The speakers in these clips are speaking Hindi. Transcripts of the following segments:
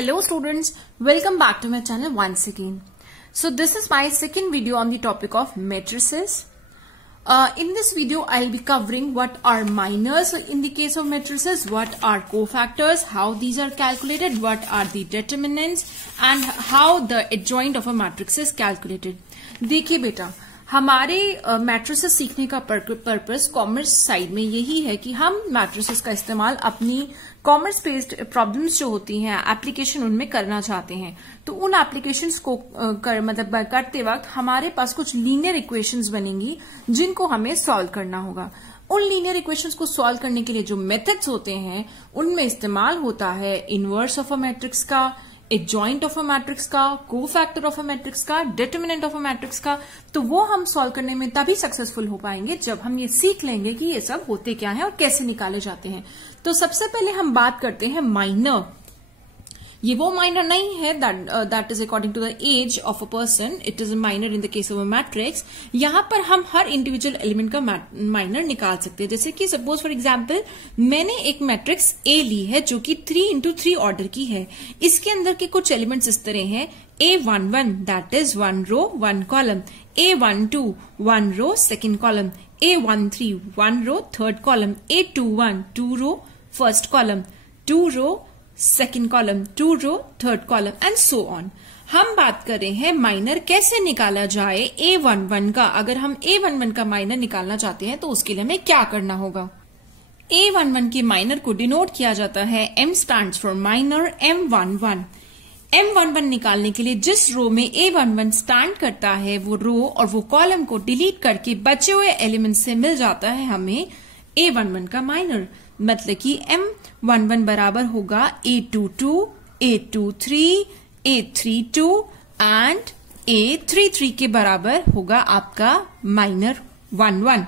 Hello students, welcome back to my channel once again. So this is my second video on the topic of matrices. In this video, I'll be covering what are minors in the case of matrices, what are cofactors, how these are calculated, what are the determinants and how the adjoint of a matrix is calculated. देखिए बेटा, हमारे मैट्रिसेस सीखने का पर्पस कॉमर्स साइड में यही है कि हम मैट्रिसेस का इस्तेमाल अपनी कॉमर्स बेस्ड प्रॉब्लम्स जो होती हैं एप्लीकेशन उनमें करना चाहते हैं। तो उन एप्लीकेशंस को करते वक्त हमारे पास कुछ लीनियर इक्वेशंस बनेंगी जिनको हमें सॉल्व करना होगा। उन लीनियर इक्वेशंस को सॉल्व करने के लिए जो मेथड्स होते हैं उनमें इस्तेमाल होता है इनवर्स ऑफ अ मैट्रिक्स का, एडजॉइंट ऑफ अ मैट्रिक्स का, कोफैक्टर ऑफ अ मैट्रिक्स का, डिटरमिनेंट ऑफ अ मैट्रिक्स का। तो वो हम सॉल्व करने में तभी सक्सेसफुल हो पाएंगे जब हम ये सीख लेंगे कि ये सब होते क्या है और कैसे निकाले जाते हैं। तो सबसे पहले हम बात करते हैं माइनर। ये वो माइनर नहीं है that is according to the age of a person, it is a minor in the case of a matrix. यहां पर हम हर इंडिविजुअल एलिमेंट का माइनर निकाल सकते हैं। जैसे कि सपोज फॉर एग्जांपल मैंने एक मैट्रिक्स ए ली है जो कि 3x3 ऑर्डर की है। इसके अंदर के कुछ एलिमेंट्स इस तरह हैं, A11 that is 1 row 1 column, A12 1 row 2nd column, A13 1 row 3rd column, A21 2 row 1st column, 2 row 2nd column, 2 row 3rd column and so on. हम बात कर रहे हैं माइनर कैसे निकाला जाए A11 का। अगर हम A11 का माइनर निकालना चाहते हैं तो उसके लिए हमें क्या करना होगा। A11 के माइनर को डिनोट किया जाता है M stands for minor M11। M11 निकालने के लिए जिस रो में A11 स्टैंड करता है वो रो और वो कॉलम को डिलीट करके बचे हुए एलिमेंट से मिल जाता है हमें A11 का माइनर। मतलब कि M11 बराबर होगा A22, A23, A32 and A33 के बराबर होगा आपका माइनर 11,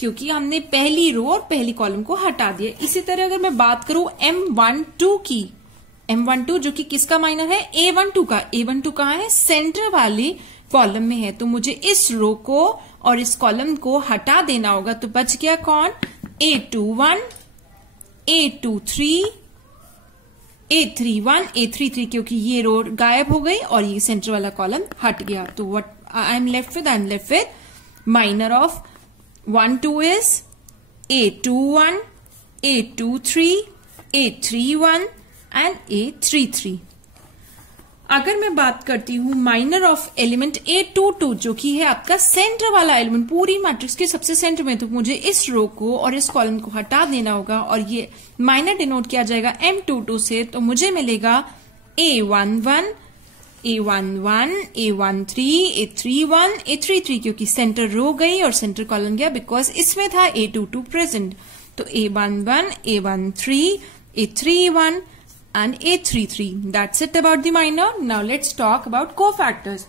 क्योंकि हमने पहली रो और पहली कॉलम को हटा दिया। इसी तरह अगर मैं बात करूं M12 की, M12 जो कि किसका माइनर है, A12 का। A12 कहाँ है, सेंटर वाली कॉलम में है। तो मुझे इस रो को और इस कॉलम को हटा देना होगा। तो बच गया कौन, A21, A23, A31, A33, क्योंकि ये रो गायब हो गई और ये सेंटर वाला कॉलम हट गया। तो what I am left with minor of 12 is A21, A23, A31 and A33। अगर मैं बात करती हूं माइनर ऑफ एलिमेंट A22 जो कि है आपका सेंटर वाला एलिमेंट पूरी मैट्रिक्स के सबसे सेंटर में, तो मुझे इस रो को और इस कॉलम को हटा देना होगा और ये माइनर डिनोट किया जाएगा M22 से। तो मुझे मिलेगा A11, A11, A13, A31, A33, क्योंकि सेंटर रो गई और सेंटर कॉलम गया बिकॉज इसमें था A22 प्रेजेंट। तो A11, A13, A31 and A33. That's it about the minor. Now let's talk about cofactors.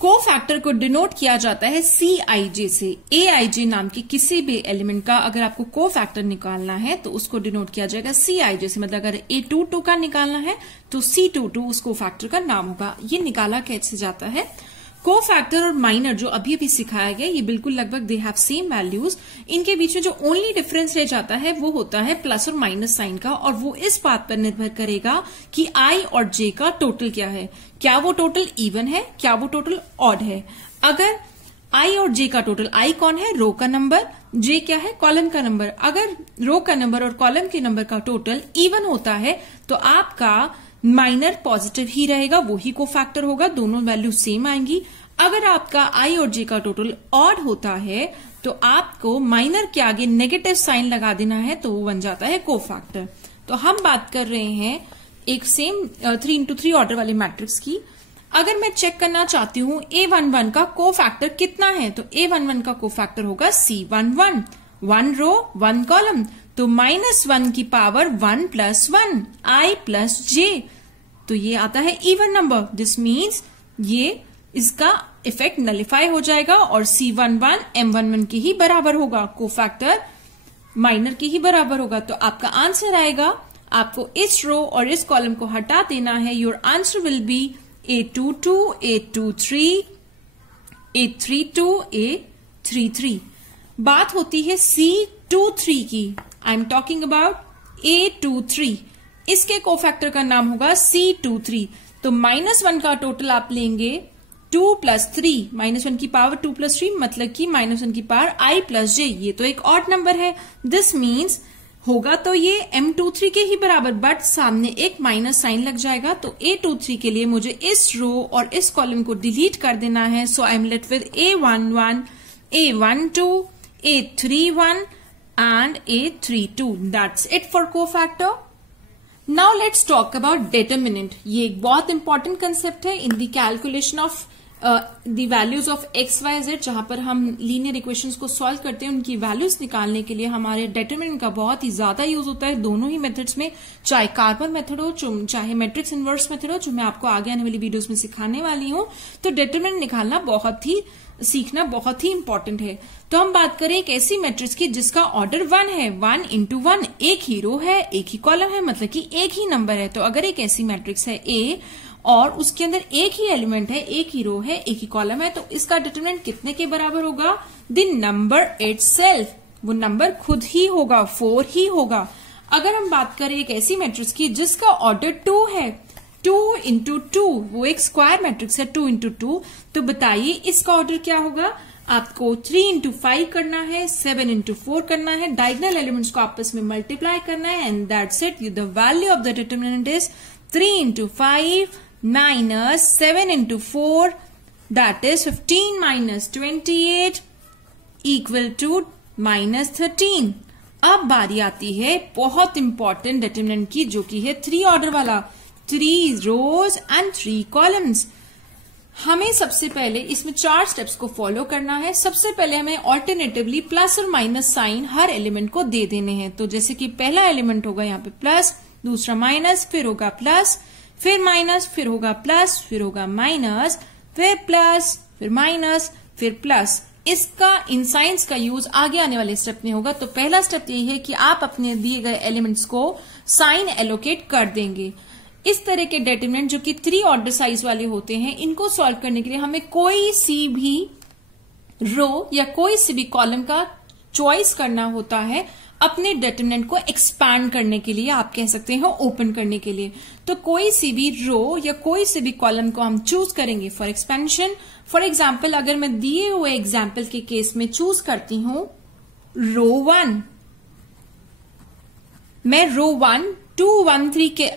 Cofactor को डिनोट किया जाता है Cij से। Aij नाम के किसी भी एलिमेंट का अगर आपको कोफैक्टर निकालना है तो उसको डिनोट किया जाएगा Cij से। मतलब अगर A22 का निकालना है तो C22 उस कोफैक्टर का नाम होगा। ये निकाला कैसे जाता है, कोफैक्टर और माइनर जो अभी अभी सिखाया गया ये बिल्कुल लगभग दे हैव सेम वैल्यूज। इनके बीच में जो ओनली डिफरेंस रह जाता है वो होता है प्लस और माइनस साइन का, और वो इस बात पर निर्भर करेगा कि आई और जे का टोटल क्या है। क्या वो टोटल इवन है, क्या वो टोटल ऑड है। अगर आई और जे का टोटल, आई कौन है, रो का नंबर, जे क्या है, कॉलम का नंबर। अगर रो का नंबर और कॉलम के नंबर का टोटल इवन होता है तो आपका माइनर पॉजिटिव ही रहेगा, वो ही कोफैक्टर होगा, दोनों वैल्यू सेम आएंगी। अगर आपका आई और जे का टोटल ऑड होता है तो आपको माइनर के आगे नेगेटिव साइन लगा देना है, तो वो बन जाता है कोफैक्टर। तो हम बात कर रहे हैं एक सेम 3x3 ऑर्डर वाले मैट्रिक्स की। अगर मैं चेक करना चाहती हूं A11 का कोफैक्टर कितना है, तो A11 का कोफैक्टर होगा C11, 1 रो 1 कॉलम। तो -1 की पावर 1 + 1 I + j, तो ये आता है इवन नंबर। दिस मीन्स ये इसका इफेक्ट नलिफाई हो जाएगा और C11 M11 के ही बराबर होगा, कोफैक्टर माइनर के ही बराबर होगा। तो आपका आंसर आएगा, आपको इस रो और इस कॉलम को हटा देना है। Your answer will be A22, A23, A32, A33। बात होती है C23 की। I am talking about A23, इसके कोफैक्टर का नाम होगा C23। तो -1 का टोटल आप लेंगे 2 + 3, -1 की पावर 2 + 3 मतलब कि -1 की पावर I + j। ये तो एक ऑड नंबर है, दिस मीन्स होगा तो ये M23 के ही बराबर, बट सामने एक माइनस साइन लग जाएगा। तो A23 के लिए मुझे इस रो और इस कॉलम को डिलीट कर देना है। So I am left with A11, A12, A31 and A32। That's it for cofactor। Now let's talk about determinant। ये एक बहुत इंपॉर्टेंट कंसेप्ट है in the calculation of the values of X Y Z. जहां पर हम लीनियर इक्वेशंस को सॉल्व करते हैं, उनकी वैल्यूज निकालने के लिए हमारे डेटरमिनेंट का बहुत ही ज्यादा यूज होता है दोनों ही मेथड्स में, चाहे कार्बन मेथड हो चाहे मैट्रिक्स इनवर्स मेथड हो, जो मैं आपको आगे आने वाली वीडियोस में सिखाने वाली हूं। तो डेटरमिनेंट निकालना सीखना बहुत ही इंपॉर्टेंट है। तो हम बात करें एक ऐसी मैट्रिक्स की जिसका ऑर्डर 1 है, 1 × 1, एक ही रो है, एक ही कॉलम है, मतलब कि एक ही नंबर है। तो अगर एक ऐसी मैट्रिक्स है A और उसके अंदर एक ही एलिमेंट है, एक ही रो है, एक ही कॉलम है, तो इसका डिटरमिनेंट कितने के बराबर होगा? द नंबर इटसेल्फ, वो नंबर खुद ही होगा, 4 ही होगा। अगर हम बात करें एक ऐसी मैट्रिक्स की जिसका ऑर्डर 2 है, 2 × 2, वो एक स्क्वायर मैट्रिक्स है 2 × 2, तो बताइए इसका ऑर्डर क्या होगा? आपको 3 × 5 करना है, 7 × 4 करना है, डायगोनल एलिमेंट्स को आपस में मल्टीप्लाई करना है, and that's it. The value of the determinant is 3 × 5 minus 7 × 4, that is 15 minus 28 equal to -13। अब बारी आती है बहुत इंपॉर्टेंट डिटरमिनेंट की, जो कि है 3 ऑर्डर वाला, 3 रोज एंड 3 कॉलम्स। हमें सबसे पहले इसमें 4 स्टेप्स को फॉलो करना है। सबसे पहले हमें ऑल्टरनेटिवली प्लस और माइनस साइन हर एलिमेंट को दे देने हैं। तो जैसे कि पहला एलिमेंट होगा यहाँ पे प्लस, दूसरा माइनस, फिर होगा प्लस, फिर माइनस, फिर होगा प्लस, फिर होगा माइनस, फिर प्लस, फिर माइनस, फिर प्लस। इसका इन साइंस का यूज आगे आने वाले स्टेप में होगा। तो पहला स्टेप यही है कि आप अपने दिए गए एलिमेंट्स को साइन एलोकेट कर देंगे। इस तरह के डिटरमिनेंट जो कि 3 ऑर्डर साइज वाले होते हैं, इनको सॉल्व करने के लिए हमें कोई सी भी रो या कोई सी भी कॉलम का चॉइस करना होता है अपने डिटरमिनेंट को एक्सपैंड करने के लिए, आप कह सकते हैं ओपन करने के लिए। तो कोई सी भी रो या कोई सी भी कॉलम को हम चूज करेंगे फॉर एक्सपेंशन। फॉर एग्जाम्पल, अगर मैं दिए हुए एग्जाम्पल के केस में चूज करती हूं रो 1, मैं रो 1 2 1 3 के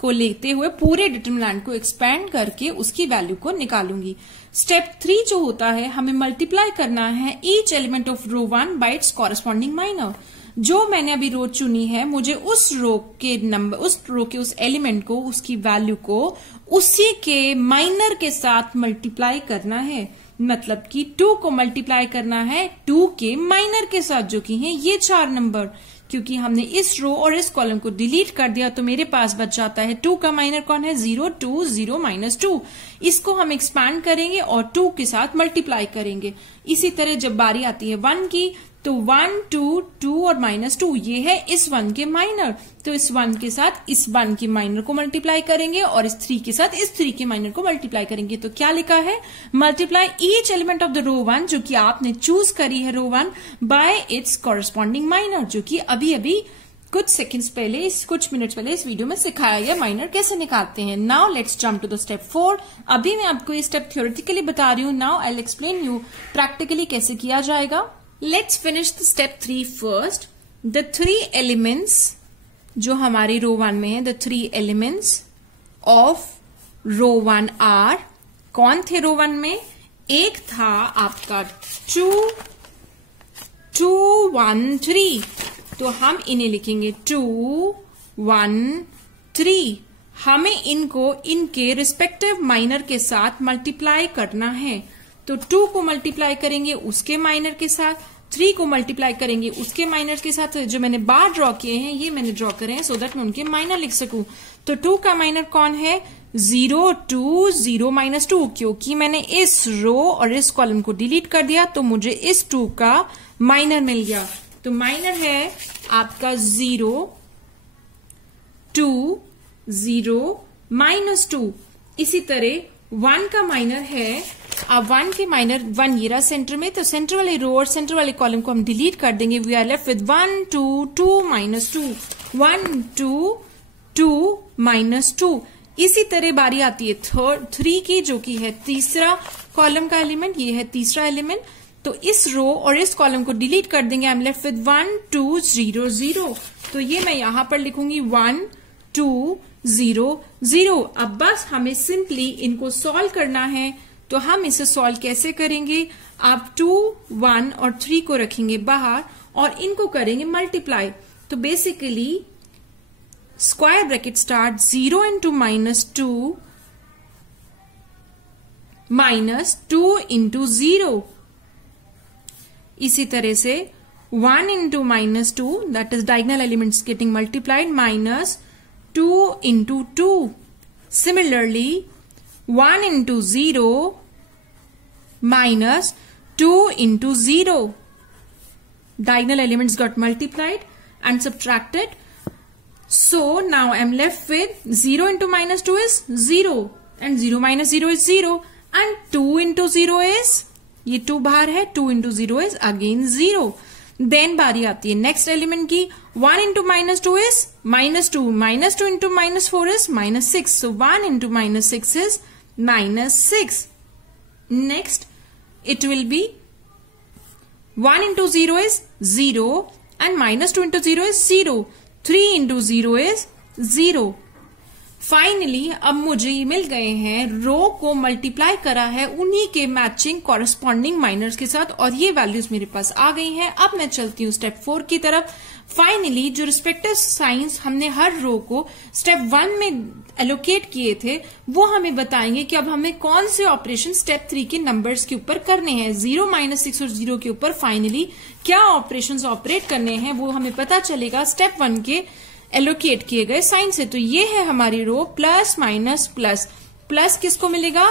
को लेते हुए पूरे डिटरमिनेंट को एक्सपैंड करके उसकी वैल्यू को निकालूंगी। स्टेप 3 जो होता है, हमें मल्टीप्लाई करना है each element of row 1 by its corresponding minor. जो मैंने अभी रो चुनी है, मुझे उस रो के नंबर, उस रो के उस एलिमेंट को, उसकी वैल्यू को उसी के माइनर के साथ मल्टीप्लाई करना है। मतलब कि 2 को मल्टीप्लाई करना है 2 के माइनर के साथ, जो कि है ये 4 नंबर। क्योंकि हमने इस रो और इस कॉलम को डिलीट कर दिया, तो मेरे पास बच जाता है 2 का माइनर कौन है? 0 2 0 -2। इसको हम एक्सपैंड करेंगे और 2 के साथ मल्टीप्लाई करेंगे। इसी तरह जब बारी आती है 1 की, तो 1 2 2 और -2 ये है इस 1 के माइनर, तो इस 1 के साथ इस 1 के माइनर को मल्टीप्लाई करेंगे और इस 3 के साथ इस 3 के माइनर को मल्टीप्लाई करेंगे। तो क्या लिखा है? Multiply each element of the row 1, जो कि आपने चूज करी है row 1, by its corresponding minor, जो कि अभी अभी कुछ सेकंड्स पहले, कुछ मिनट्स पहले इस वीडियो में सिखाया गया माइनर कैसे निकालते हैं। Now let's jump to the step 4। अभी मैं आपको ये स्टेप थ्योरेटिकली बता रही हूँ, now I will explain you practically कैसे किया जाएगा। Let's finish the step 3 first. The 3 elements जो हमारी रो 1 में है, the 3 elements of row 1 are, कौन थे रो 1 में? एक था आपका 2 2 1 3, तो हम इन्हें लिखेंगे 2 1 3। हमें इनको इनके रिस्पेक्टिव माइनर के साथ मल्टीप्लाई करना है। तो 2 को मल्टीप्लाई करेंगे उसके माइनर के साथ, 3 को मल्टीप्लाई करेंगे उसके माइनर के साथ। जो मैंने बार ड्रॉ किए हैं, ये मैंने ड्रॉ करे हैं सो दैट मैं उनके माइनर लिख सकूं। तो 2 का माइनर कौन है? 0 2 0 -2। क्योंकि मैंने इस रो और इस कॉलम को डिलीट कर दिया, तो मुझे इस 2 का माइनर मिल गया। तो माइनर है आपका 0 2 0 -2। इसी तरह 1 का माइनर है अब 1 के माइनर 1 ये रहा सेंटर में, तो सेंटर वाले रो और सेंटर वाले कॉलम को हम डिलीट कर देंगे. We are left with 1 2 2 -2 1 2 2 -2. इसी तरह बारी आती है 3 की, जो कि है तीसरा कॉलम का एलिमेंट. ये है तीसरा एलिमेंट. तो इस रो और इस कॉलम को डिलीट कर देंगे. आई एम लेफ्ट विद 1 2 0 0. तो ये मैं यहां पर लिखूंगी 1 2 0 0. अब बस हमें सिंपली इनको सॉल्व करना है. तो हम इसे सॉल्व कैसे करेंगे? आप 2 1 और 3 को रखेंगे बाहर और इनको करेंगे मल्टीप्लाई. तो basically square bracket start 0 into -2 -2 into 0. इसी तरह से 1 into -2, that is diagonal elements getting multiplied, -2 into 2. Similarly 1 into 0 -2 into 0. Diagonal elements got multiplied and subtracted. So now I am left with 0 into -2 is 0 and 0 minus 0 is 0 and 2 into 0 is, ये 2 बाहर है, 2 into 0 is again 0. Then बारी आती है नेक्स्ट एलिमेंट की. 1 into -2 is -2 -2 into -4 is -6. So 1 into -6 is -6. Next it will be 1 into 0 is 0 and -2 into 0 is 0. 3 into 0 is 0. Finally अब मुझे ये मिल गए हैं, रो को मल्टीप्लाई करा है उन्हीं के मैचिंग कॉरेस्पॉन्डिंग माइनर्स के साथ और ये वैल्यूज मेरे पास आ गई हैं. अब मैं चलती हूँ स्टेप 4 की तरफ. फाइनली जो रिस्पेक्टिव साइंस हमने हर रो को स्टेप 1 में एलोकेट किए थे वो हमें बताएंगे कि अब हमें कौन से ऑपरेशन स्टेप 3 के नंबर्स के ऊपर करने हैं. 0 -6 और 0 के ऊपर फाइनली क्या ऑपरेशंस ऑपरेट करने हैं वो हमें पता चलेगा स्टेप 1 के एलोकेट किए गए साइन से. तो ये है हमारी रो प्लस माइनस प्लस. प्लस किसको मिलेगा?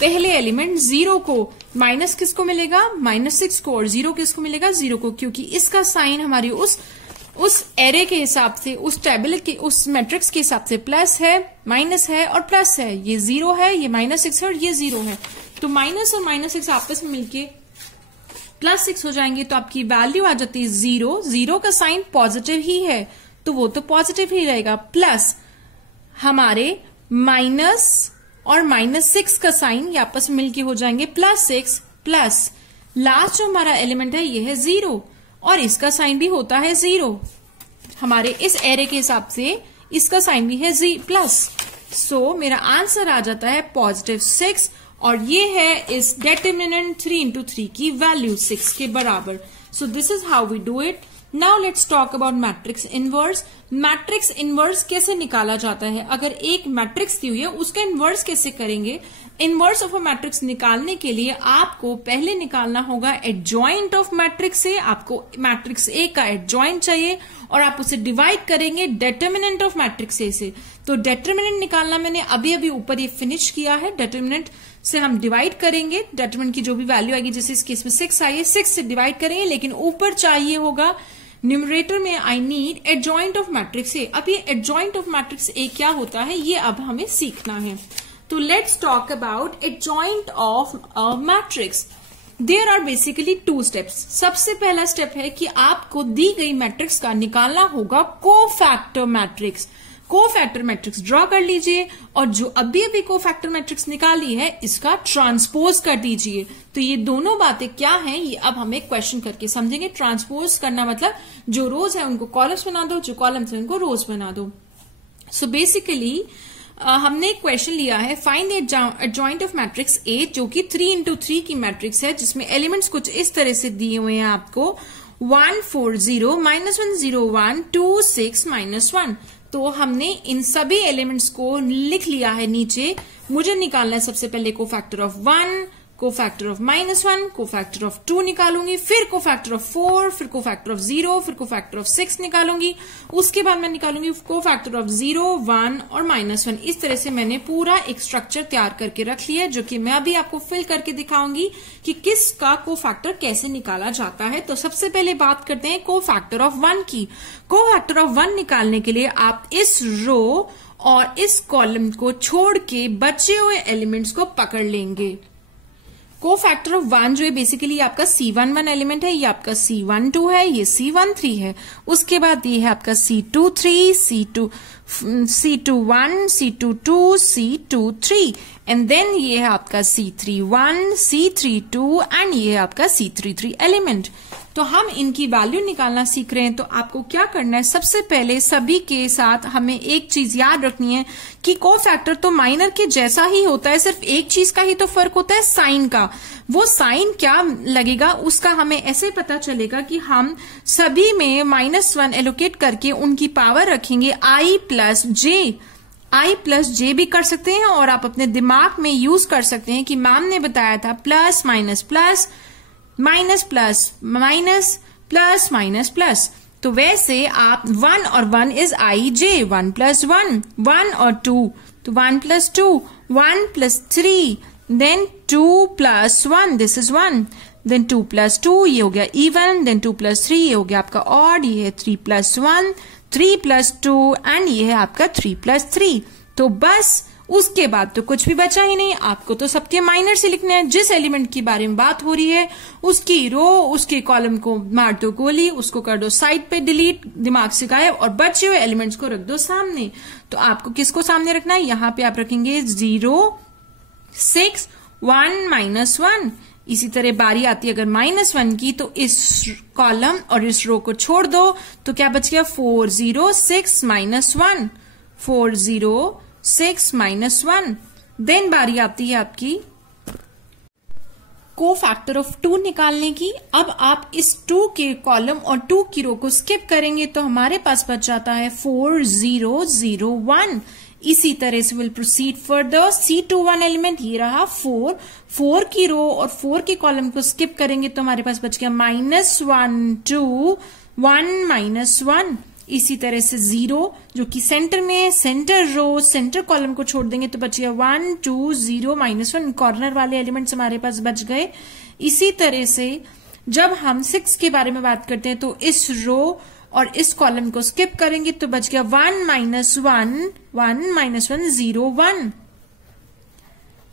पहले एलिमेंट 0 को. माइनस किसको मिलेगा? -6 को. और 0 किसको मिलेगा? 0 को, क्योंकि इसका साइन हमारी उस एरे के हिसाब से, उस टेबल के, उस मैट्रिक्स के हिसाब से प्लस है, माइनस है और प्लस है. ये 0 है, ये -6 है और ये 0 है. तो माइनस और -6 आपस में मिलके +6 हो जाएंगे. तो आपकी वैल्यू आ जाती है 0. 0 का साइन पॉजिटिव ही है तो वो तो पॉजिटिव ही रहेगा. प्लस हमारे माइनस और -6 का साइन ये आपस में मिलके हो जाएंगे +6 प्लस लास्ट जो हमारा एलिमेंट है ये है 0 और इसका साइन भी होता है 0. हमारे इस एरे के हिसाब से इसका साइन भी है प्लस. सो मेरा आंसर आ जाता है +6 और ये है इस डिटरमिनेंट 3 into 3 की वैल्यू 6 के बराबर. So this is how we do it. Now let's talk about matrix inverse. Matrix inverse कैसे निकाला जाता है? अगर एक मैट्रिक्स दी हुई है उसका इनवर्स कैसे करेंगे? इनवर्स ऑफ अ मैट्रिक्स निकालने के लिए आपको पहले निकालना होगा एडजॉइंट ऑफ मैट्रिक्स ए. आपको मैट्रिक्स ए का एडजॉइंट चाहिए और आप उसे डिवाइड करेंगे डिटरमिनेंट ऑफ मैट्रिक्स ए से. तो डिटरमिनेंट निकालना मैंने अभी अभी ऊपर ये फिनिश किया है. डिटरमिनेंट से हम डिवाइड करेंगे, डिटरमिनेंट की जो भी वैल्यू आएगी, जैसे इस केस में 6 आई है, 6 से डिवाइड करेंगे. लेकिन ऊपर चाहिए होगा न्यूमरेटर में I need adjoint of matrix A. अब ये एडजॉइंट ऑफ मैट्रिक्स ए क्या होता है ये अब हमें सीखना है. तो let's talk about adjoint of a matrix. There are basically 2 steps. सबसे पहला स्टेप है कि आपको दी गई मैट्रिक्स का निकालना होगा cofactor matrix. Cofactor matrix draw कर लीजिए और जो अभी अभी कोफैक्टर मैट्रिक्स निकाली है इसका ट्रांसपोज कर दीजिए. तो ये दोनों बातें क्या हैं ये अब हमें क्वेश्चन करके समझेंगे. ट्रांसपोज करना मतलब जो रोज है उनको कॉलम्स बना दो, जो कॉलम्स है उनको रोज बना दो. सो बेसिकली हमने एक क्वेश्चन लिया है, find the adjoint of matrix A, जो कि 3 into 3 की मैट्रिक्स है जिसमें एलिमेंट्स कुछ इस तरह से दिए हुए हैं आपको 1 4 0 -1 0 1 2 6 -1. तो हमने इन सभी एलिमेंट्स को लिख लिया है नीचे. मुझे निकालना है सबसे पहले cofactor of 1, cofactor of -1, cofactor of 2 निकालूंगी, फिर कोफैक्टर ऑफ 4, फिर कोफैक्टर ऑफ 0, फिर कोफैक्टर ऑफ 6 निकालूंगी. उसके बाद मैं निकालूंगी कोफैक्टर ऑफ 0, 1 और -1. इस तरह से मैंने पूरा एक स्ट्रक्चर तैयार करके रख लिया जो कि मैं अभी आपको फिल करके दिखाऊंगी कि किसका कोफैक्टर कैसे निकाला जाता है. तो सबसे पहले बात करते हैं कोफैक्टर ऑफ 1 की. कोफैक्टर ऑफ 1 निकालने के लिए आप इस रो और इस कॉलम को छोड़ के बचे हुए एलिमेंट्स को पकड़ लेंगे. कोफैक्टर ऑफ 1 जो है बेसिकली आपका C11 एलिमेंट है, ये आपका C12 है, ये C13 है। उसके बाद ये है आपका C23, C21, C22, C23 and then ये है आपका C31, C32 एंड ये है आपका C33 एलिमेंट। तो हम इनकी वैल्यू निकालना सीख रहे हैं। तो आपको क्या करना है, सबसे पहले सभी के साथ हमें एक चीज याद रखनी है कि कोफैक्टर तो माइनर के जैसा ही होता है, सिर्फ एक चीज का ही तो फर्क होता है, साइन का। वो साइन क्या लगेगा उसका हमें ऐसे पता चलेगा कि हम सभी में -1 एलोकेट करके उनकी पावर रखेंगे i प्लस जे भी कर सकते हैं और आप अपने दिमाग में यूज कर सकते हैं कि मैम ने बताया था plus minus plus minus plus minus plus minus plus. तो वैसे आप 1 और 1 इज आई जे, 1 प्लस 1, 1 और 2, तो 1 plus 2, 1 plus 3, then 2 plus 1, this is 1, then 2 plus 2 ये हो गया इवन, देन 2 प्लस 3 ये हो गया आपका ऑड, ये है 3 प्लस 1, 3 प्लस 2 एंड ये है आपका 3 प्लस 3। तो बस उसके बाद तो कुछ भी बचा ही नहीं, आपको तो सबके माइनर से लिखना है। जिस एलिमेंट की बारे में बात हो रही है उसकी रो, उसके कॉलम को मार दो गोली, उसको कर दो साइड पे डिलीट, दिमाग से गायब, और बचे हुए एलिमेंट्स को रख दो सामने। तो आपको किसको सामने रखना है, यहां पे आप रखेंगे 0, 6, 1, -1। इसी तरह बारी आती है अगर -1 की, तो इस कॉलम और इस रो को छोड़ दो, तो क्या बच गया 4, 0, 6, -1, 4, 0, 6, -1। देन बारी आती है आपकी कोफैक्टर ऑफ 2 निकालने की। अब आप इस 2 के कॉलम और 2 की रो को स्किप करेंगे तो हमारे पास बच जाता है 4, 0, 0, 1। इसी तरह से will proceed further. C21 element ये रहा 4, 4 की रो और 4 के कॉलम को स्किप करेंगे तो हमारे पास बच गया -1, 2, 1, -1। इसी तरह से 0 जो कि सेंटर में है, सेंटर रो सेंटर कॉलम को छोड़ देंगे तो बच गया 1, 2, 0, -1। कॉर्नर वाले एलिमेंट्स हमारे पास बच गए। इसी तरह से जब हम 6 के बारे में बात करते हैं तो इस रो और इस कॉलम को स्किप करेंगे तो बच गया 1, -1, 1, -1, 0, 1।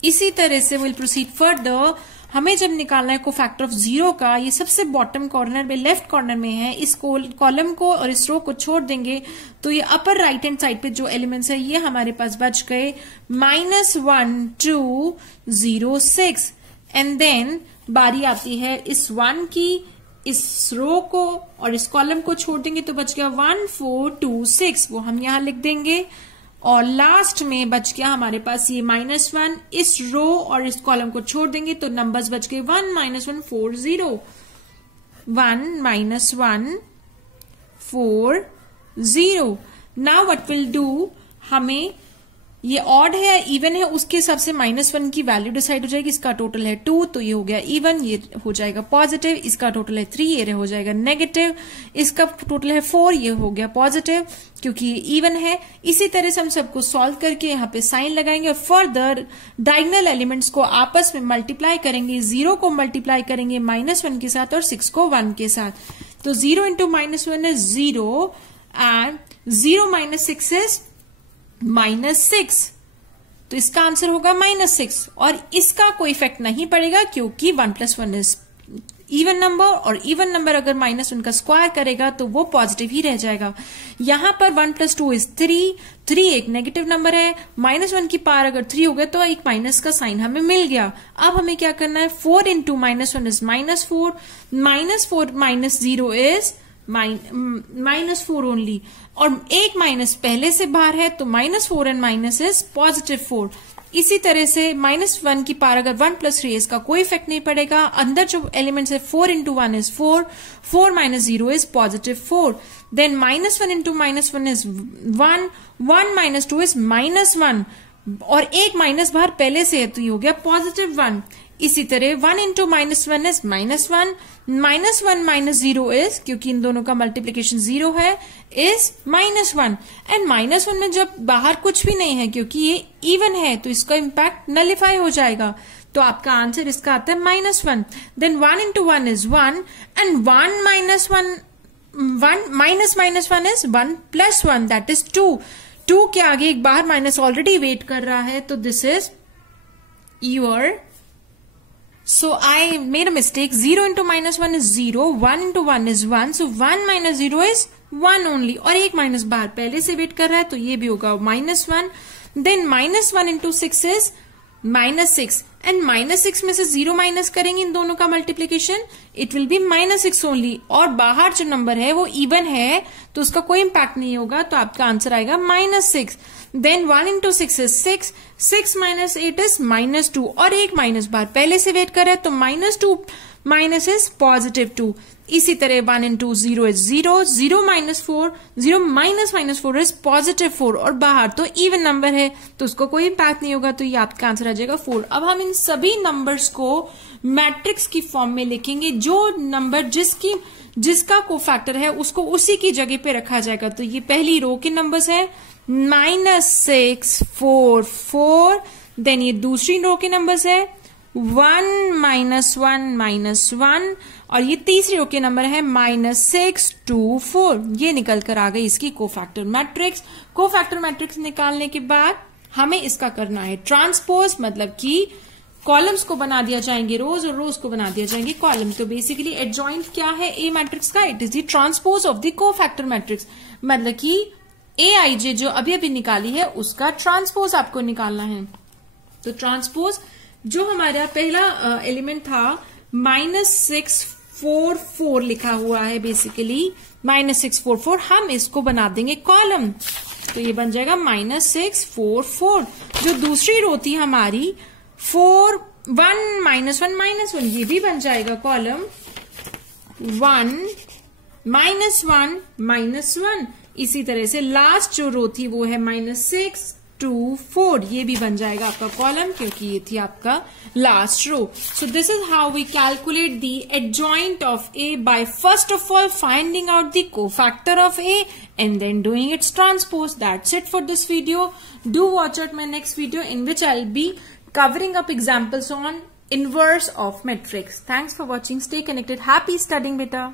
इसी तरह से विल प्रोसीड फर्दर। हमें जब निकालना है कोफैक्टर ऑफ 0 का, ये सबसे बॉटम कॉर्नर में लेफ्ट कॉर्नर में है, इस कॉलम को और इस रो को छोड़ देंगे तो ये अपर राइट हैंड साइड पे जो एलिमेंट्स है ये हमारे पास बच गए -1, 2, 0, 6। एंड देन बारी आती है इस 1 की, इस रो को और इस कॉलम को छोड़ देंगे तो बच गया 1, 4, 2, 6, वो हम यहां लिख देंगे। और लास्ट में बच गया हमारे पास ये -1, इस रो और इस कॉलम को छोड़ देंगे तो नंबर्स बच गए 1, -1, 4, 0, 1, -1, 4, 0। नाउ व्हाट विल डू, हमें ये ऑड है या इवन है उसके हिसाब से -1 की वैल्यू डिसाइड हो जाएगी। इसका टोटल है 2 तो ये हो गया इवन, ये हो जाएगा पॉजिटिव। इसका टोटल है 3, ये हो जाएगा नेगेटिव। इसका टोटल है 4, ये हो गया पॉजिटिव क्योंकि ये इवन है। इसी तरह से हम सबको सॉल्व करके यहाँ पे साइन लगाएंगे और फर्दर डायगोनल एलिमेंट्स को आपस में मल्टीप्लाई करेंगे। 0 को मल्टीप्लाई करेंगे -1 के साथ और 6 को 1 के साथ। तो 0 into -1 is 0 and 0 minus 6 is -6। तो इसका आंसर होगा -6 और इसका कोई इफेक्ट नहीं पड़ेगा क्योंकि 1 + 1 इज इवन नंबर और इवन नंबर अगर -1 का स्क्वायर करेगा तो वो पॉजिटिव ही रह जाएगा। यहां पर 1 + 2 इज 3 एक नेगेटिव नंबर है। -1 की पावर अगर 3 हो गया तो एक माइनस का साइन हमें मिल गया। अब हमें क्या करना है, 4 into -1 is -4, -4 - 0 is -4 ओनली, और एक माइनस पहले से बाहर है तो -4 and माइनस इज +4। इसी तरह से -1 की पावर अगर 1 + 3 इसका कोई इफेक्ट नहीं पड़ेगा। अंदर जो एलिमेंट्स है 4 into 1 is 4, 4 - 0 is +4। Then -1 into -1 is 1, 1 - 2 is -1 और एक माइनस बाहर पहले से है तो ये हो गया +1। इसी तरह 1 into -1 is -1, -1 - 0 is, क्योंकि इन दोनों का मल्टीप्लीकेशन 0 है, is -1 एंड -1 में जब बाहर कुछ भी नहीं है क्योंकि ये इवन है तो इसका इम्पैक्ट नलिफाई हो जाएगा। तो आपका आंसर इसका आता है -1। Then 1 into 1 is 1 and 1 - 1 is 1 + 1 that is 2। 2 के आगे एक बाहर माइनस ऑलरेडी वेट कर रहा है तो this is your So I made a mistake. 0 into minus 1 is 0. 1 into 1 is 1. So 1 minus 0 is 1 only. और एक माइनस बाहर पहले से वेट कर रहा है तो ये भी होगा -1. Then -1 into 6 is -6. एंड -6 में से 0 माइनस करेंगे इन दोनों का multiplication, it will be -6 only. और बाहर जो नंबर है वो इवन है तो उसका कोई इंपैक्ट नहीं होगा, तो आपका आंसर आएगा -6. Then 1 into 6 is 6. 6 minus 8 is -2. और एक माइनस बार पहले से वेट कर रहा है तो -2 माइनस इज +2. इसी तरह 1 into 0 is 0. 0 minus 4, 0 minus -4 is +4. और बाहर तो इवन नंबर है तो उसको कोई इंपैक्ट नहीं होगा, तो ये आपका आंसर आ जाएगा 4. अब हम इन सभी नंबर्स को मैट्रिक्स की फॉर्म में लिखेंगे. जो नंबर जिसका कोफैक्टर है उसको उसी की जगह पे रखा जाएगा. तो ये पहली रो के नंबर्स है -6, 4, 4. देन ये दूसरी रो के नंबर्स है 1, -1, -1. और ये तीसरी रो के नंबर है -6, 2, 4. ये निकल कर आ गई इसकी कोफैक्टर मैट्रिक्स. कोफैक्टर मैट्रिक्स निकालने के बाद हमें इसका करना है ट्रांसपोज, मतलब कि कॉलम्स को बना दिया जाएंगे रोज और रोज को बना दिया जाएंगे कॉलम. तो बेसिकली एडजॉइंट क्या है ए मैट्रिक्स का? It is the transpose of the cofactor matrix. मतलब कि AIJ जो अभी अभी निकाली है उसका ट्रांसपोज आपको निकालना है. तो ट्रांसपोज जो हमारा पहला एलिमेंट था -644 लिखा हुआ है, बेसिकली -644, हम इसको बना देंगे कॉलम. तो ये बन जाएगा -644. जो दूसरी रो थी हमारी 4, 1, -1, -1, ये भी बन जाएगा कॉलम 1, -1, -1. इसी तरह से लास्ट जो रो थी वो है -6, 2, 4. ये भी बन जाएगा आपका कॉलम क्योंकि ये थी आपका last row. So this is how we calculate the adjoint of A by first of all finding out the cofactor of A and then doing its transpose. That's it for this video. Do watch out my next video in which I'll be covering up examples on inverse of matrix. Thanks for watching. Stay connected. Happy studying, beta.